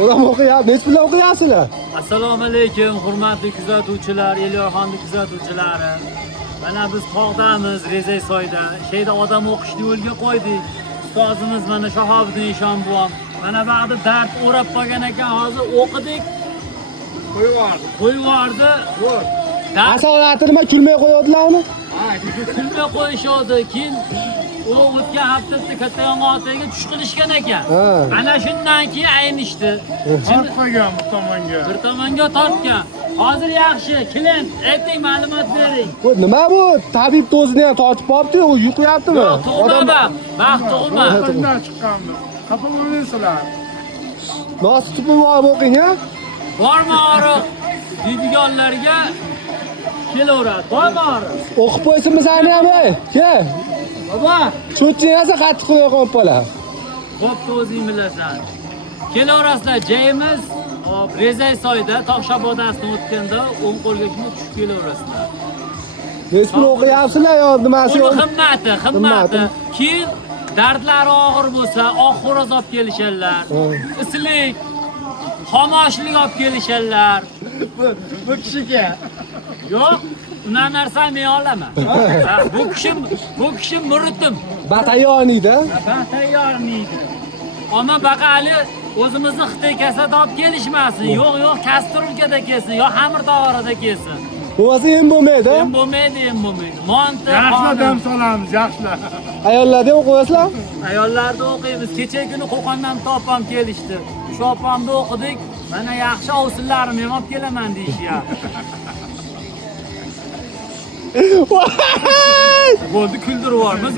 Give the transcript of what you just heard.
Ulan o'qiyapti. Nech bilan o'qiyapsizlar? Assalomu alaykum, hurmatli kuzatuvchilar, Elyorxonni kuzatuvchilari. Mana biz tog'damiz, Rezasoyda. Sheyda odam o'qishni yo'lga qo'ydik. Ustozimiz mana Shahobiddin Eshon buvam. Mana ba'di dard o'rab qolgan ekan, hozir o'qidik. Qo'yvordi. Asolatini nima kulmay qo'yadilarmi? Ha, kulmay qo'yishadi. Keyin u o'tgan haftada katta yong'oqdagi tush qilishgan ekan. Ana shundan keyin aynishdi. Tortmagan bu tomonga. Bir tomonga tortgan. Hozir yaxshi, klient, ayting, ma'lumot bering. Bu nima bu? Tabib o'zini ham tortib qolibdi-yu, u yuqyaptimi? Yo'q, tug'madim. Baxt tug'ma. Bundan chiqqanmi? Xafa bo'lmaysizlar. Nosutibni olib o'qing, ha? Bormi oriq deydiganlarga kelaveradi. Bormi oriq? O'qib qo'ysinmi seni ham, ey? Ke. Baba, Cho'chchingasa qattiq qo'ya qolibdilar. bo'pti, o'zing bilasan. Kelaverasizlar, jayimiz hop Rezasoyda Toshshabodasidan o'tganda o'ng qo'lga shuni tushib kelaverasizlar. Nech pul o'qiyapsizlar yo nimasi yo'q? Uni himmati. Keyin dardlari og'ir bo'lsa, oq xo'roz olib kelishanlar. Islik, xomoshlik olib kelishanlar. Bu kishiga. Yo'q, unaqa narsani men olaman. Ha, bu kishi muritim. Batalyonida. Batayorniydi. Ammo baqali o'zimizni Xitoy kasada olib kelishmasin. Yo'q, kastrulkada kelsin, yo xamir tovarida kelsin. Bo'lmasa ham bo'lmaydi. Ham bo'lmaydi. Monta. Yaxshilab dam solamiz, yaxshilab. Ayollarda ham o'qiyapsizlar? Ayollarda o'qiymiz. Kecha kuni Qo'qondan opam kelishdi. Shu opamda o'qidik. Mana yaxshi ovsinlarim ham olib kelaman deyishyapti. Bo'ldi, kuldirib yubormiz.